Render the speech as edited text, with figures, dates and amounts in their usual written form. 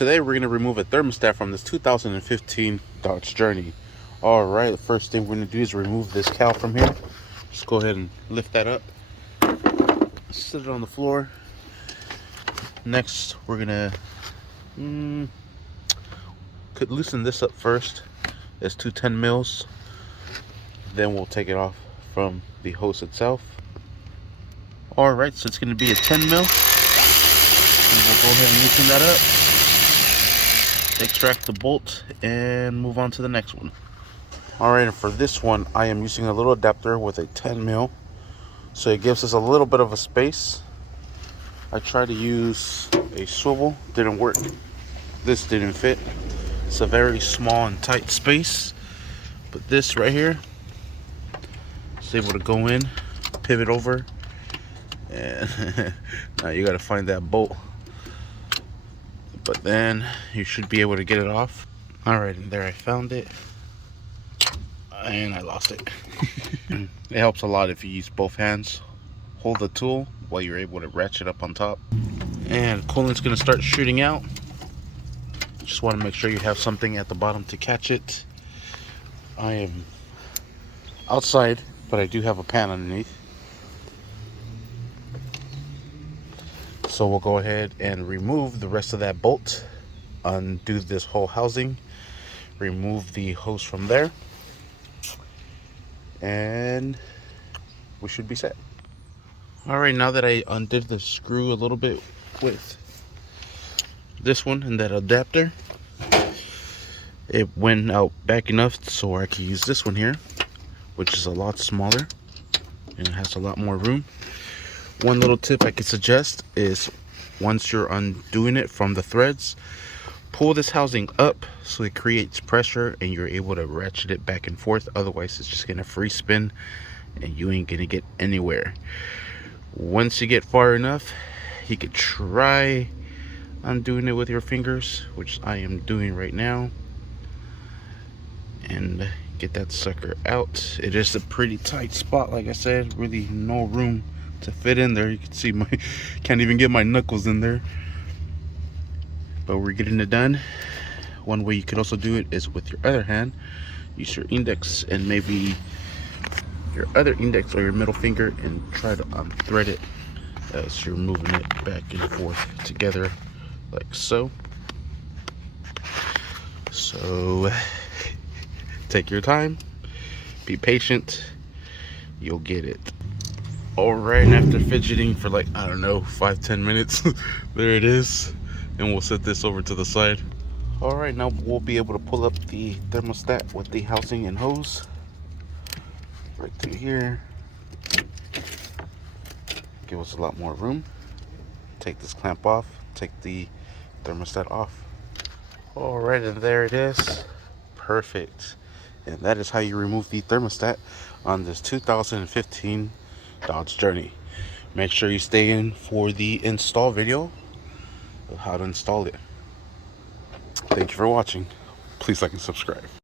today we're going to remove a thermostat from this 2015 Dodge Journey. Alright, the first thing we're going to do is remove this cowl from here. Just go ahead and lift that up. Sit it on the floor. Next, we're going to could loosen this up first. It's 210 mils. Then we'll take it off from the hose itself. Alright, so it's going to be a 10 mil. And we'll go ahead and loosen that up. Extract the bolt and move on to the next one. Alright, and for this one I am using a little adapter with a 10 mil, so it gives us a little bit of a space. I tried to use a swivel, didn't work. This didn't fit. It's a very small and tight space, but this right here is able to go in, pivot over, and now you got to find that bolt. But then you should be able to get it off. Alright, and there I found it. And I lost it. It helps a lot if you use both hands. Hold the tool while you're able to ratchet up on top. And coolant's going to start shooting out. Just want to make sure you have something at the bottom to catch it. I am outside, but I do have a pan underneath. So we'll go ahead and remove the rest of that bolt, undo this whole housing, remove the hose from there, and we should be set. Alright, now that I undid the screw a little bit with this one and that adapter, it went out back enough so I can use this one here, which is a lot smaller and it has a lot more room. One little tip I could suggest is, once you're undoing it from the threads, pull this housing up so it creates pressure and you're able to ratchet it back and forth. Otherwise it's just gonna free spin and you ain't gonna get anywhere. Once you get far enough, you could try undoing it with your fingers, which I am doing right now, and get that sucker out. It is a pretty tight spot, like I said, really no room to fit in there. You can see my can't even get my knuckles in there, but we're getting it done. One way you could also do it is with your other hand. Use your index and maybe your other index or your middle finger and try to unthread it as you're moving it back and forth together, like so. So take your time, be patient, you'll get it. Alright, and after fidgeting for like, I don't know, 5-10 minutes, there it is. And we'll set this over to the side. Alright, now we'll be able to pull up the thermostat with the housing and hose. Right through here. Give us a lot more room. Take this clamp off, take the thermostat off. Alright, and there it is. Perfect. And that is how you remove the thermostat on this 2015 Dodge Journey. Make sure you stay in for the install video of how to install it. Thank you for watching. Please like and subscribe.